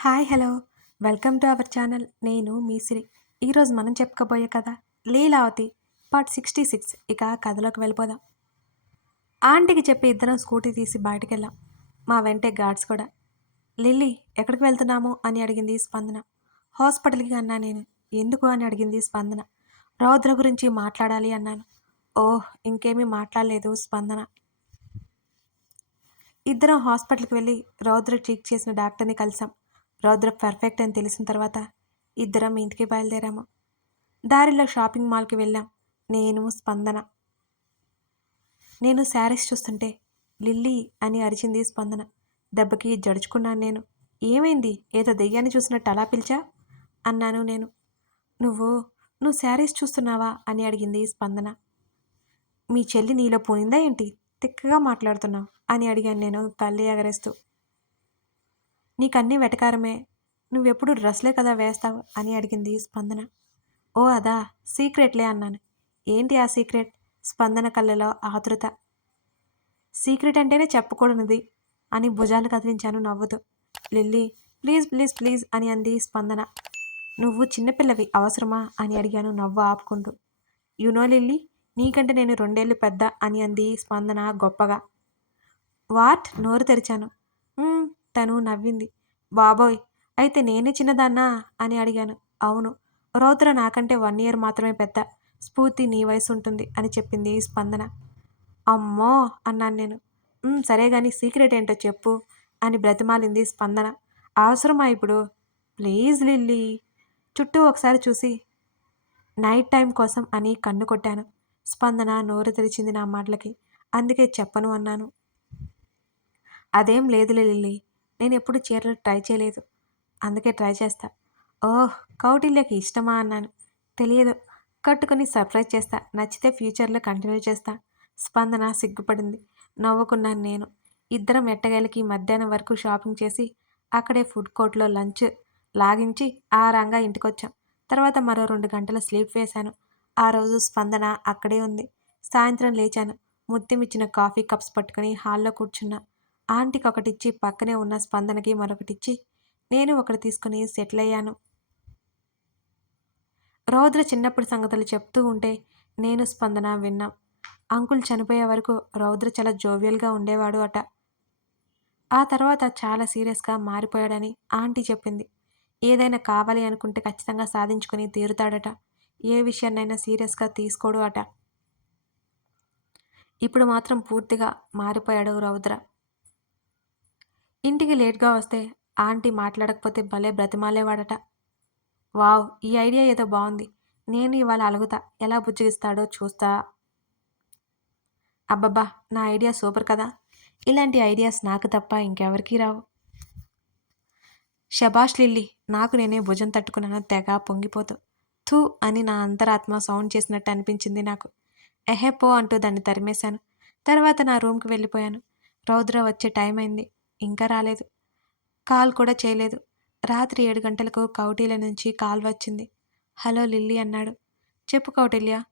Hi hello. Welcome to our channel. నేను మీ సిరి. ఈరోజు మనం చెప్పుకోబోయే కథ లీలావతి పార్ట్ సిక్స్టీ సిక్స్. ఇక కథలోకి వెళ్ళిపోదాం. ఆంటీకి చెప్పి ఇద్దరం స్కూటీ తీసి బయటికి వెళ్ళాం మా వెంటే గార్డ్స్ కూడా. లిల్లీ ఎక్కడికి వెళ్తున్నాము అని అడిగింది స్పందన. హాస్పిటల్కి అన్నా నేను. ఎందుకు అని అడిగింది స్పందన. రౌద్ర గురించి మాట్లాడాలి అన్నాను. ఓహ్ ఇంకేమీ మాట్లాడలేదు స్పందన. ఇద్దరం హాస్పిటల్కి వెళ్ళి రౌద్ర ట్రీట్ చేసిన డాక్టర్ని కలిసాం. రౌద్ర పర్ఫెక్ట్ అని తెలిసిన తర్వాత ఇద్దరం ఇంటికి బయలుదేరాము. దారిలో షాపింగ్ మాల్కి వెళ్ళాం. నేను స్పందన. నేను శారీస్ చూస్తుంటే లిల్లీ అని అరిచింది స్పందన. దెబ్బకి జడుచుకున్నాను నేను. ఏమైంది? ఏదో దెయ్యాన్ని చూసినట్టు అలా పిలిచా? అన్నాను నేను. నువ్వు నువ్వు శారీస్ చూస్తున్నావా? అని అడిగింది స్పందన. మీ చెల్లి నీలో పోయిందా ఏంటి? తిక్కగా మాట్లాడుతున్నావు అని అడిగాను నేను తల్లి ఎగరేస్తూ. నీకన్నీ వెటకారమే. నువ్వెప్పుడు డ్రెస్లే కదా వేస్తావు? అని అడిగింది స్పందన. ఓ అదా సీక్రెట్లే అన్నాను. ఏంటి ఆ సీక్రెట్? స్పందన కళ్ళలో ఆతృత. సీక్రెట్ అంటేనే చెప్పకూడనిది అని భుజాలు కదిలించాను నవ్వుతూ. లిల్లీ ప్లీజ్ ప్లీజ్ ప్లీజ్ అని అంది స్పందన. నువ్వు చిన్నపిల్లవి అవసరమా? అని అడిగాను నవ్వు ఆపుకుంటూ. యునో లిల్లీ నీకంటే నేను రెండేళ్ళు పెద్ద అని అంది స్పందన గొప్పగా. వాట్? నోరు తెరిచాను. తను నవ్వింది. బాబోయ్ అయితే నేనే చిన్నదాన్నా? అని అడిగాను. అవును రౌద్ర నాకంటే వన్ ఇయర్ మాత్రమే పెద్ద. స్ఫూర్తి నీ వయసు ఉంటుంది అని చెప్పింది స్పందన. అమ్మో! అన్నాను నేను. సరే కానీ సీక్రెట్ ఏంటో చెప్పు అని బ్రతిమాలింది స్పందన. అవసరమా ఇప్పుడు? Please Lilly. చుట్టూ ఒకసారి చూసి నైట్ టైం కోసం అని కన్ను కొట్టాను. స్పందన నోరు తెరిచింది నా మాటలకి. అందుకే చెప్పను అన్నాను. అదేం లేదులే లిల్లీ. నేను ఎప్పుడు చీరలు ట్రై చేయలేదు. అందుకే ట్రై చేస్తా. ఓహ్ కౌటిల్యకి ఇష్టమా అన్నాను. తెలియదు. కట్టుకుని సర్ప్రైజ్ చేస్తా. నచ్చితే ఫ్యూచర్లో కంటిన్యూ చేస్తా. స్పందన సిగ్గుపడింది. నవ్వుకున్నాను నేను. ఇద్దరం ఎట్టగలికి మధ్యాహ్నం వరకు షాపింగ్ చేసి అక్కడే ఫుడ్ కోర్ట్లో లంచ్ లాగించి ఆరాంగా ఇంటికొచ్చాం. తర్వాత మరో రెండు గంటల స్లీప్ వేశాను. ఆ రోజు స్పందన అక్కడే ఉంది. సాయంత్రం లేచాను. ముత్యమిచ్చిన కాఫీ కప్స్ పట్టుకుని హాల్లో కూర్చున్నా. ఆంటీకి ఒకటిచ్చి పక్కనే ఉన్న స్పందనకి మరొకటిచ్చి నేను ఒకటి తీసుకుని సెటిల్ అయ్యాను రౌద్ర చిన్నప్పుడు సంగతులు చెప్తూ ఉంటే నేను స్పందన విన్నాం. అంకుల్ చనిపోయే వరకు రౌద్ర చాలా జోవియల్గా ఉండేవాడు అట. ఆ తర్వాత చాలా సీరియస్గా మారిపోయాడని ఆంటీ చెప్పింది. ఏదైనా కావాలి అనుకుంటే ఖచ్చితంగా సాధించుకుని తీరుతాడట. ఏ విషయాన్నైనా సీరియస్గా తీసుకోడు అట. ఇప్పుడు మాత్రం పూర్తిగా మారిపోయాడు రౌద్ర. ఇంటికి లేట్గా వస్తే ఆంటీ మాట్లాడకపోతే భలే బ్రతిమాలేవాడట. వావ్ ఈ ఐడియా ఏదో బాగుంది నేను ఇవాళ అలుగుతా. ఎలా బుజ్జగిస్తాడో చూస్తా. అబ్బబ్బా నా ఐడియా సూపర్ కదా. ఇలాంటి ఐడియాస్ నాకు తప్ప ఇంకెవరికీ రావు. షబాష్ లిల్లీ నాకు నేనే భుజం తట్టుకున్నాను తెగ పొంగిపోతూ. థూ అని నా అంతరాత్మ సౌండ్ చేసినట్టు అనిపించింది నాకు. ఎహెపో అంటూ దాన్ని తరిమేశాను. తర్వాత నా రూమ్కి వెళ్ళిపోయాను. రౌద్ర వచ్చే టైం అయింది. ఇంకా రాలేదు. కాల్ కూడా చేయలేదు. రాత్రి ఏడు గంటలకు కౌటిల్య నుంచి కాల్ వచ్చింది. హలో లిల్లీ అన్నాడు. చెప్పు కౌటిల్య.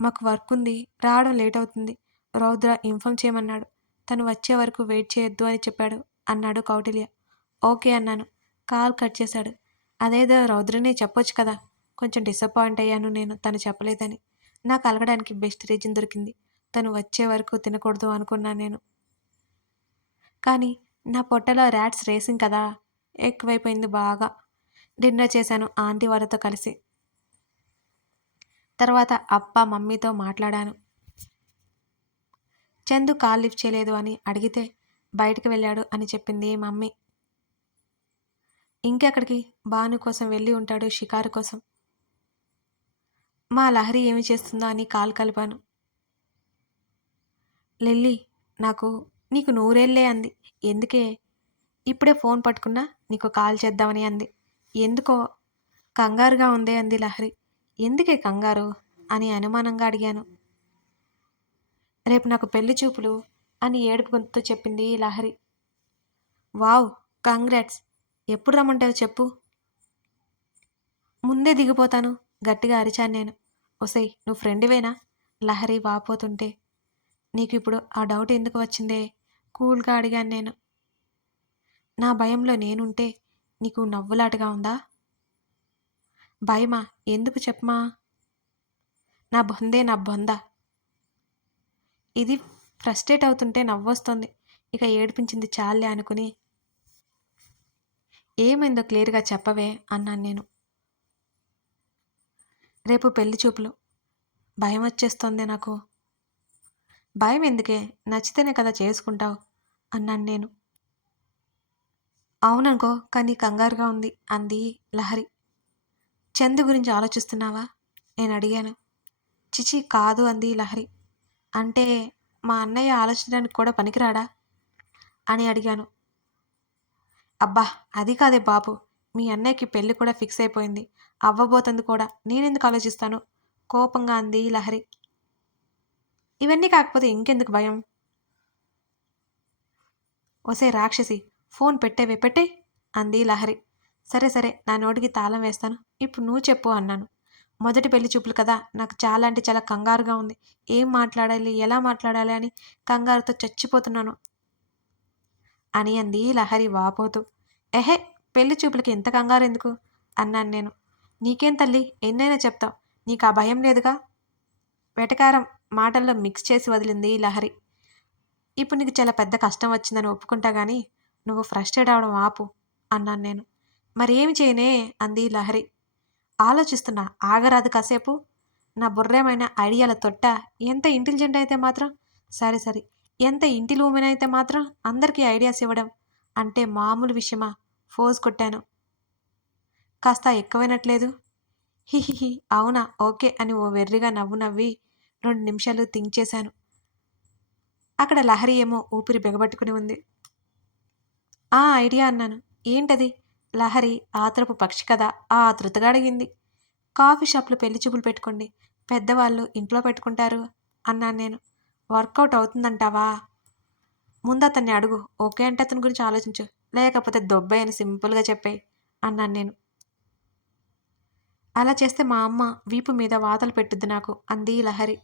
మాకు వర్క్ ఉంది. రావడం లేట్ అవుతుంది. రౌద్ర ఇన్ఫామ్ చేయమన్నాడు. తను వచ్చే వరకు వెయిట్ చేయొద్దు అని చెప్పాడు అన్నాడు కౌటిల్య. ఓకే అన్నాను. కాల్ కట్ చేశాడు. అదేదో రౌద్రనే చెప్పొచ్చు కదా. కొంచెం డిసప్పాయింట్ అయ్యాను నేను. తను చెప్పలేదని. నాకు అలగడానికి బెస్ట్ రీజన్ దొరికింది. తను వచ్చే వరకు తినకూడదు అనుకున్నాను నేను. కానీ నా పొట్టలో ర్యాట్స్ రేసింగ్ కదా. ఎక్కువైపోయింది బాగా. డిన్నర్ చేశాను ఆంటీ వారితో కలిసి. తర్వాత అప్ప మమ్మీతో మాట్లాడాను. చందు కాల్ లిఫ్ట్ చేయలేదు అని అడిగితే బయటకు వెళ్ళాడు అని చెప్పింది మమ్మీ. ఇంకెక్కడికి? భాను కోసం వెళ్ళి ఉంటాడు షికారు కోసం. మా లహరి ఏమి చేస్తుందో అని కాల్ కలిపాను. లిల్లీ నాకు నీకు నూరేళ్ళే అంది. ఎందుకే? ఇప్పుడే ఫోన్ పట్టుకున్నా నీకు కాల్ చేద్దామని అంది. ఎందుకో? కంగారుగా ఉందే అంది లహరి. ఎందుకే కంగారు? అని అనుమానంగా అడిగాను. రేపు నాకు పెళ్ళి చూపులు అని ఏడుపు గొంతుతో చెప్పింది లహరి. Wow congrats. ఎప్పుడు రమ్మంటావు చెప్పు. ముందే దిగిపోతాను గట్టిగా అరిచాను నేను. ఒసై నువ్వు ఫ్రెండ్వేనా? లహరి వాపోతుంటే. నీకు ఇప్పుడు ఆ డౌట్ ఎందుకు వచ్చిందే? కూల్గా అడిగాను నేను. నా భయంలో నేనుంటే నీకు నవ్వులాటగా ఉందా? భయమా? ఎందుకు చెప్పమా? నా బొందే నా బొంద. ఇది ఫ్రస్ట్రేట్ అవుతుంటే నవ్వొస్తుంది. ఇక ఏడిపించింది చాలే అనుకుని ఏమైందో క్లియర్గా చెప్పవే అన్నాను నేను. రేపు పెళ్ళి చూపులు. భయం వచ్చేస్తుంది నాకు. భయం ఎందుకే? నచ్చితేనే కదా చేసుకుంటావు. అన్నాను నేను. అవుననుకో కానీ కంగారుగా ఉంది అంది లహరి. చందు గురించి ఆలోచిస్తున్నావా? నేను అడిగాను. చిచి కాదు అంది లహరి. అంటే మా అన్నయ్య ఆలోచించడానికి కూడా పనికిరాడా? అని అడిగాను. అబ్బా అది కాదే బాబు. మీ అన్నయ్యకి పెళ్ళి కూడా ఫిక్స్ అయిపోయింది. అవ్వబోతుంది కూడా. నేనెందుకు ఆలోచిస్తాను? కోపంగా అంది లహరి. ఇవన్నీ కాకపోతే ఇంకెందుకు భయం? ఒసే రాక్షసి ఫోన్ పెట్టేవే పెట్టే అంది లహరి. సరే సరే నా నోటికి తాళం వేస్తాను. ఇప్పుడు నువ్వు చెప్పు అన్నాను. మొదటి పెళ్ళి చూపులు కదా నాకు చాలా అంటే చాలా కంగారుగా ఉంది. ఏం మాట్లాడాలి ఎలా మాట్లాడాలి అని కంగారుతో చచ్చిపోతున్నాను అని అంది లహరి వాపోతూ. ఎహే పెళ్ళి చూపులకి ఎంత కంగారు ఎందుకు అన్నాను నేను. నీకేం తల్లి ఎన్నైనా చెప్తావు. నీకు ఆ భయం లేదుగా? వెటకారం మాటల్లో మిక్స్ చేసి వదిలింది లహరి. ఇప్పుడు నీకు చాలా పెద్ద కష్టం వచ్చిందని ఒప్పుకుంటా కానీ నువ్వు ఫ్రస్ట్రేట్ అవడం ఆపు అన్నాను నేను. మరి చేయనే? అంది లహరి. ఆలోచిస్తున్నా ఆగరాదు కాసేపు. నా బుర్రేమైన ఐడియాల తొట్ట? ఎంత ఇంటెలిజెంట్ అయితే మాత్రం? సరే సరే. ఎంత ఇంటి లూమెన్ అయితే మాత్రం అందరికీ ఐడియాస్ ఇవ్వడం? అంటే మామూలు విషయమా? ఫోజ్ కొట్టాను. కాస్త ఎక్కువైనట్లేదు. హిహిహి అవునా? ఓకే అని ఓ వెర్రిగా నవ్వు నవ్వి రెండు నిమిషాలు థింక్ చేశాను. అక్కడ లహరి ఏమో ఊపిరి బిగబట్టుకుని ఉంది. ఆ ఐడియా అన్నాను. ఏంటది? లహరి ఆత్రపు పక్షి కదా ఆ ఆతృతగా అడిగింది. కాఫీ షాప్లో పెళ్ళి చూపులు పెట్టుకోండి. పెద్దవాళ్ళు ఇంట్లో పెట్టుకుంటారు అన్నాను నేను. వర్కౌట్ అవుతుందంటావా? ముందు అతన్ని అడుగు. ఓకే అంటే అతని గురించి ఆలోచించు. లేకపోతే దొబ్బే అని సింపుల్గా చెప్పాయి అన్నాను నేను. అలా చేస్తే మా అమ్మ వీపు మీద వాతలు పెట్టుద్ది నాకు అంది లహరి.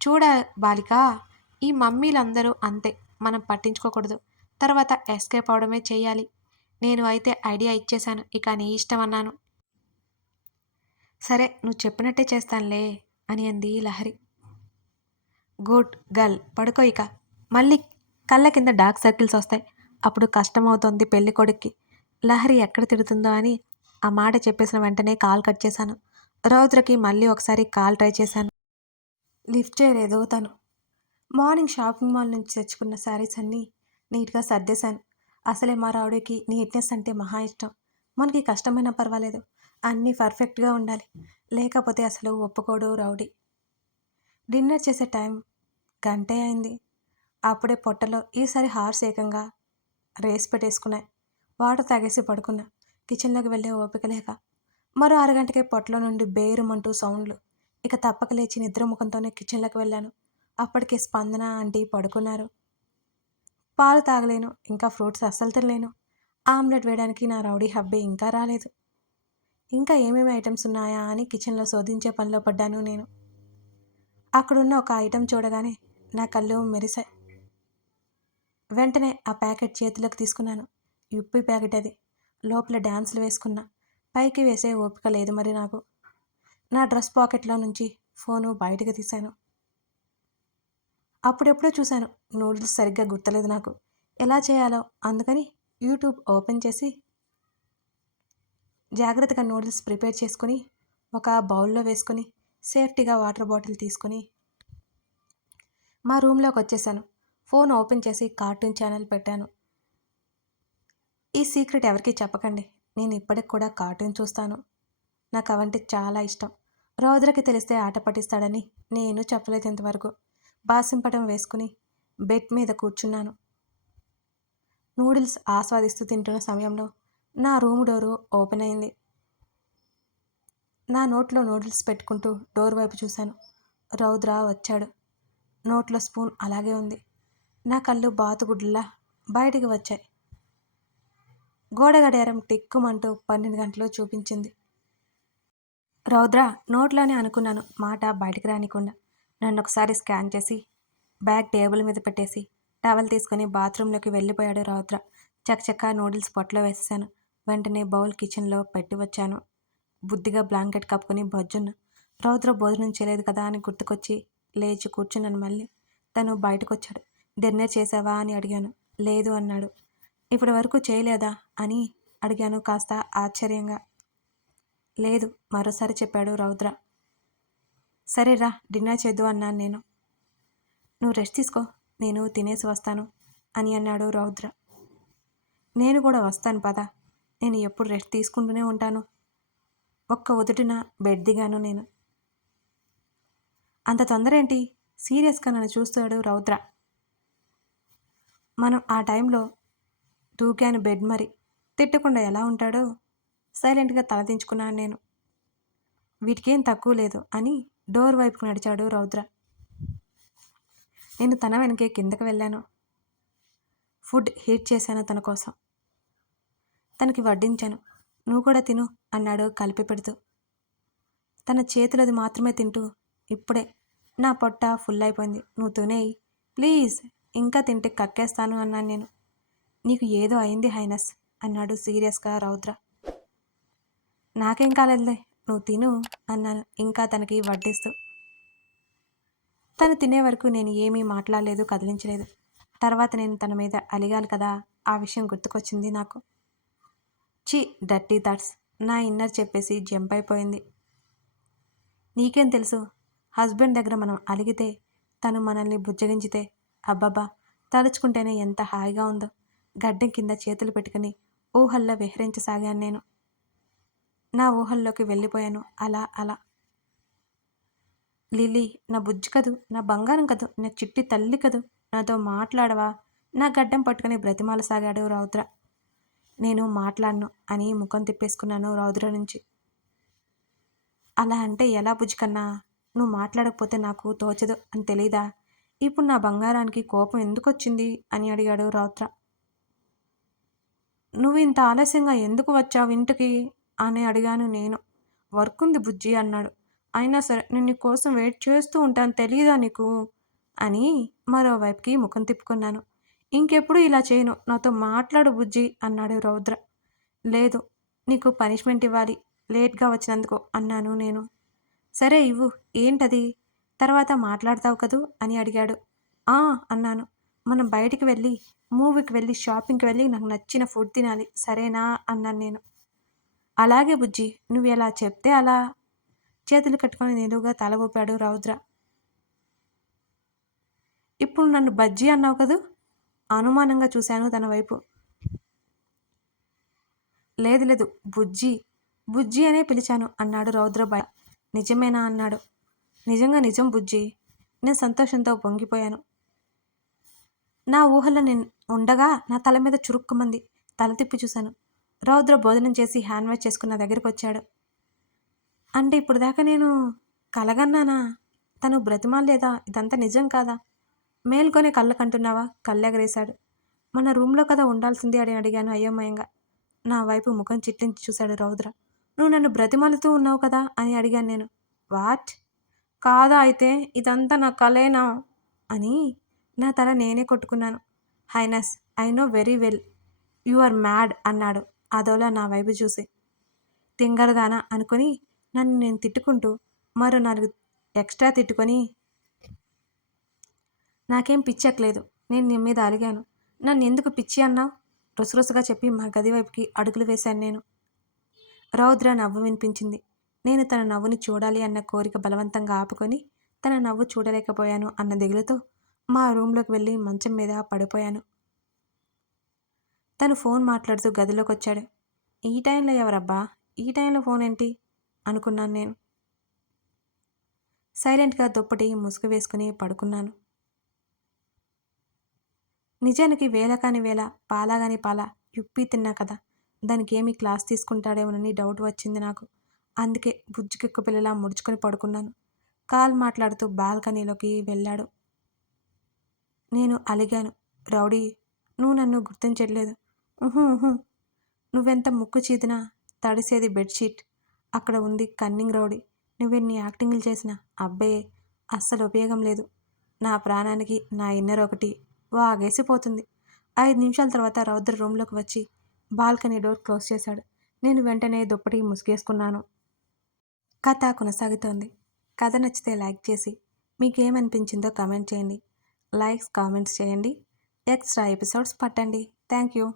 చూడ బాలిక ఈ మమ్మీలందరూ అంతే మనం పట్టించుకోకూడదు. తర్వాత ఎస్కేప్ అవడమే చేయాలి. నేను అయితే ఐడియా ఇచ్చేశాను ఇక నీ ఇష్టం అన్నాను. సరే నువ్వు చెప్పినట్టే చేస్తానులే అని అంది లహరి. గుడ్ గర్ల్ పడుకో ఇక. మళ్ళీ కళ్ళ కింద డార్క్ సర్కిల్స్ వస్తాయి. అప్పుడు కష్టమవుతోంది పెళ్ళి కొడుక్కి. లహరి ఎక్కడ తిడుతుందో అని ఆ మాట చెప్పేసిన వెంటనే కాల్ కట్ చేశాను. రౌద్రకి మళ్ళీ ఒకసారి కాల్ ట్రై చేశాను. లిఫ్ట్ చేయలేదు తను. మార్నింగ్ షాపింగ్ మాల్ నుంచి తెచ్చుకున్న శారీస్ అన్నీ నీట్గా సర్దేశాను. అసలే మా రావుడికి నీట్నెస్ అంటే మహా ఇష్టం. మనకి కష్టమైనా పర్వాలేదు. అన్నీ పర్ఫెక్ట్గా ఉండాలి. లేకపోతే అసలు ఒప్పుకోడు రౌడీ. డిన్నర్ చేసే టైం గంటే అయింది. అప్పుడే పొట్టలో ఈసారి హార్స్ ఏకంగా రేస్ పెట్టేసుకున్నాయి వాటర్ తాగేసి పడుకున్నా. కిచెన్లోకి వెళ్ళే ఓపిక లేక. మరో అరగంటకే పొట్టలో నుండి బేరుమంటూ సౌండ్లు. ఇక తప్పక లేచి నిద్ర ముఖంతోనే కిచెన్లోకి వెళ్ళాను. అప్పటికే స్పందన ఆంటీ పడుకున్నారు. పాలు తాగలేను ఇంకా ఫ్రూట్స్ అస్సలు తినలేను. ఆమ్లెట్ వేయడానికి నా రౌడీ హబ్బే ఇంకా రాలేదు. ఇంకా ఏమేమి ఐటమ్స్ ఉన్నాయా అని కిచెన్లో శోధించే పనిలో పడ్డాను నేను. అక్కడున్న ఒక ఐటెం చూడగానే నా కళ్ళు మెరిశాయి వెంటనే ఆ ప్యాకెట్ చేతిలోకి తీసుకున్నాను. యుప్పి ప్యాకెట్ అది. లోపల డ్యాన్సులు వేసుకున్నా. పైకి వేసే ఓపిక లేదు మరి నాకు. నా డ్రెస్ పాకెట్లో నుంచి ఫోను బయటకు తీశాను. అప్పుడెప్పుడో చూశాను. నూడిల్స్ సరిగ్గా గుర్తలేదు నాకు. ఎలా చేయాలో అందుకని యూట్యూబ్ ఓపెన్ చేసి జాగ్రత్తగా నూడిల్స్ ప్రిపేర్ చేసుకొని ఒక బౌల్లో వేసుకొని సేఫ్టీగా వాటర్ బాటిల్ తీసుకొని మా రూమ్లోకి వచ్చేసాను. ఫోన్ ఓపెన్ చేసి కార్టూన్ ఛానల్ పెట్టాను. ఈ సీక్రెట్ ఎవరికీ చెప్పకండి. నేను ఇప్పటికి కూడా కార్టూన్ చూస్తాను. నాకు అవంటే చాలా ఇష్టం. రౌద్రకి తెలిస్తే ఆట పట్టిస్తాడని నేను చెప్పలేదు ఇంతవరకు. బాసింపటం వేసుకుని బెడ్ మీద కూర్చున్నాను. నూడిల్స్ ఆస్వాదిస్తూ తింటున్న సమయంలో నా రూమ్ డోరు ఓపెన్ అయింది. నా నోట్లో నూడిల్స్ పెట్టుకుంటూ డోర్ వైపు చూశాను. రౌద్ర వచ్చాడు. నోట్లో స్పూన్ అలాగే ఉంది. నా కళ్ళు బాతుగుడ్లా బయటికి వచ్చాయి. గోడ గడియారం టిక్కుమంటూ పన్నెండు గంటలు చూపించింది. రౌద్ర నోట్లోనే అనుకున్నాను మాట బయటికి రానికుండా. నన్ను ఒకసారి స్కాన్ చేసి బ్యాగ్ టేబుల్ మీద పెట్టేసి టవల్ తీసుకొని బాత్రూంలోకి వెళ్ళిపోయాడు రౌద్ర. చకచకా నూడిల్స్ పొట్టలో వేసేసాను వెంటనే బౌల్ కిచెన్లో పెట్టి వచ్చాను. బుద్ధిగా బ్లాంకెట్ కప్పుకొని భజ్జున్న రౌద్ర భోజనం చేయలేదు కదా అని గుర్తుకొచ్చి లేచి కూర్చున్నాను మళ్ళీ. తను బయటకు వచ్చాడు డిన్నర్ చేసావా? అని అడిగాను. లేదు అన్నాడు. ఇప్పటి వరకు చేయలేదా? అని అడిగాను కాస్త ఆశ్చర్యంగా. లేదు మరోసారి చెప్పాడు రౌద్ర. సరే రా డిన్నర్ చేద్దు అన్నాను నేను. నువ్వు రెస్ట్ తీసుకో నేను తినేసి వస్తాను అని అన్నాడు రౌద్ర. నేను కూడా వస్తాను పద నేను ఎప్పుడు రెస్ట్ తీసుకుంటూనే ఉంటాను. ఒక్క ఒదుటిన బెడ్ దిగాను నేను. అంత తొందర ఏంటి సీరియస్గా నన్ను చూస్తాడు రౌద్ర. మనం ఆ టైంలో దూకాను బెడ్ మరి తిట్టకుండా ఎలా ఉంటాడో సైలెంట్గా తలదించుకున్నాను నేను. వీటికేం తక్కువ లేదు అని డోర్ వైపుకు నడిచాడు రౌద్ర. నేను తన వెనకే కిందకు వెళ్ళాను. ఫుడ్ హీట్ చేశాను తన కోసం. తనకి వడ్డించాను. నువ్వు కూడా తిను అన్నాడు కలిపి పెడుతూ. తన చేతులది మాత్రమే తింటూ ఇప్పుడే నా పొట్ట ఫుల్ అయిపోయింది నువ్వు తినేయి ప్లీజ్ ఇంకా తింటే కక్కేస్తాను అన్నాను నేను. నీకు ఏదో అయింది హైనస్ అన్నాడు సీరియస్గా రౌద్ర. నాకేం కాలేదులే నువ్వు తిను అన్నాను. ఇంకా తనకి వడ్డిస్తూ. తను తినే వరకు నేను ఏమీ మాట్లాడలేదు కదిలించలేదు. తర్వాత నేను తన మీద అలిగాలి కదా ఆ విషయం గుర్తుకొచ్చింది నాకు. చి డర్టీ థాట్స్. నా ఇన్నర్ చెప్పేసి జంప్ అయిపోయింది నీకేం తెలుసు? హస్బెండ్ దగ్గర మనం అలిగితే తను మనల్ని బుజ్జగించితే అబ్బబ్బా తలుచుకుంటేనే ఎంత హాయిగా ఉందో. గడ్డం కింద చేతులు పెట్టుకుని ఊహల్లో విహరించసాగాను నేను. నా ఊహల్లోకి వెళ్ళిపోయాను. అలా అలా. లిల్లీ నా బుజ్జి కదూ? నా బంగారం కదూ? నా చిట్టి తల్లి కదూ? నాతో మాట్లాడవా? నా గడ్డం పట్టుకుని బ్రతిమాలసాగాడు రౌద్ర. నేను మాట్లాడను అని ముఖం తిప్పేసుకున్నాను రౌద్ర నుంచి. అలా అంటే ఎలా బుజ్జి కన్నా? నువ్వు మాట్లాడకపోతే నాకు తోచదు అని తెలీదా? ఇప్పుడు నా బంగారానికి కోపం ఎందుకు వచ్చింది అని అడిగాడు రౌద్ర. నువ్వు ఇంత ఆలస్యంగా ఎందుకు వచ్చావు ఇంటికి? అని అడిగాను నేను. వర్క్ ఉంది బుజ్జి అన్నాడు. అయినా సరే నేను నీ కోసం వెయిట్ చేస్తూ ఉంటాను తెలియదా నీకు అని మరోవైపుకి ముఖం తిప్పుకున్నాను. ఇంకెప్పుడు ఇలా చేయను. నాతో మాట్లాడు బుజ్జి అన్నాడు రౌద్ర. లేదు నీకు పనిష్మెంట్ ఇవ్వాలి. లేట్గా వచ్చినందుకు అన్నాను నేను. సరే ఇవ్వు. ఏంటది? తర్వాత మాట్లాడతావు కదూ అని అడిగాడు. ఆ అన్నాను. మనం బయటికి వెళ్ళి మూవీకి వెళ్ళి షాపింగ్కి వెళ్ళి నాకు నచ్చిన ఫుడ్ తినాలి. సరేనా అన్నాను నేను. అలాగే బుజ్జి నువ్వు ఎలా చెప్తే అలా. చేతులు కట్టుకొని నిలువుగా తల ఊపాడు రౌద్ర. ఇప్పుడు నన్ను బజ్జీ అన్నావు కదూ? అనుమానంగా చూశాను తన వైపు. లేదు లేదు బుజ్జి బుజ్జి అనే పిలిచాను అన్నాడు రౌద్ర భయ నిజమేనా అన్నాడు. నిజంగా నిజం బుజ్జి. నేను సంతోషంతో పొంగిపోయాను. నా ఊహలో నేను ఉండగా నా తల మీద చురుక్కుమంది తల తిప్పి చూశాను. రౌద్ర భోజనం చేసి హ్యాండ్ వాష్ చేసుకున్న దగ్గరికి వచ్చాడు. అంటే ఇప్పుడు దాకా నేను కలగన్నానా? తను బ్రతిమాల లేదా? ఇదంతా నిజం కాదా? మేల్కొనే కళ్ళ కంటున్నావా కళ్ళెగరేశాడు. మన రూమ్లో కదా ఉండాల్సింది అని అడిగాను అయోమయంగా. నా వైపు ముఖం చిట్లించి చూశాడు రౌద్ర. నువ్వు నన్ను బ్రతిమాలుతూ ఉన్నావు కదా అని అడిగాను నేను. వాట్? కాదా అయితే? ఇదంతా నా కలేనా? అని నా తల నేనే కొట్టుకున్నాను. Highness I know very well. You are mad అన్నాడు. అదోలా నా వైపు చూసి. తింగరదానా అనుకుని నన్ను నేను తిట్టుకుంటూ మరో నాలుగు ఎక్స్ట్రా తిట్టుకొని నాకేం పిచ్చట్లేదు. నేను నీ మీద అలిగాను. నన్ను ఎందుకు పిచ్చి అన్నావు? రుసరుసగా చెప్పి మా గది వైపుకి అడుగులు వేశాను నేను. రౌద్ర నవ్వు వినిపించింది. నేను తన నవ్వుని చూడాలి అన్న కోరిక బలవంతంగా ఆపుకొని తన నవ్వు చూడలేకపోయాను అన్న దిగులుతో మా రూమ్లోకి వెళ్ళి మంచం మీద పడిపోయాను. తను ఫోన్ మాట్లాడుతూ గదిలోకి వచ్చాడు ఈ టైంలో ఎవరబ్బా? ఈ టైంలో ఫోన్ ఏంటి అనుకున్నాను నేను. సైలెంట్గా దుప్పటి ముసుగు వేసుకుని పడుకున్నాను. నిజానికి వేల కాని వేల పాలాగాని పాల యుప్పి తిన్నా కదా. దానికి ఏమి క్లాస్ తీసుకుంటాడేమోనని డౌట్ వచ్చింది నాకు. అందుకే బుజ్జికెక్కు పిల్లలా ముడుచుకొని పడుకున్నాను. కాల్ మాట్లాడుతూ బాల్కనీలోకి వెళ్ళాడు. నేను అలిగాను. రౌడీ నువ్వు నన్ను గుర్తించట్లేదు. నువ్వెంత ముక్కు చీదినా తడిసేది బెడ్షీట్. అక్కడ ఉంది కన్నింగ్ రౌడీ. నువ్వెన్ని యాక్టింగ్లు చేసినా అబ్బే అస్సలు ఉపయోగం లేదు. నా ప్రాణానికి నా ఇన్నర్ ఒకటి. వాగేసిపోతుంది. ఐదు నిమిషాల తర్వాత రౌద్ర రూమ్లోకి వచ్చి బాల్కనీ డోర్ క్లోజ్ చేశాడు. నేను వెంటనే దుప్పటి ముసుగేసుకున్నాను. కథ కొనసాగుతోంది. కథ నచ్చితే లైక్ చేసి మీకేమనిపించిందో కామెంట్ చేయండి. లైక్స్ కామెంట్స్ చేయండి. ఎక్స్ట్రా ఎపిసోడ్స్ పట్టండి. Thank you.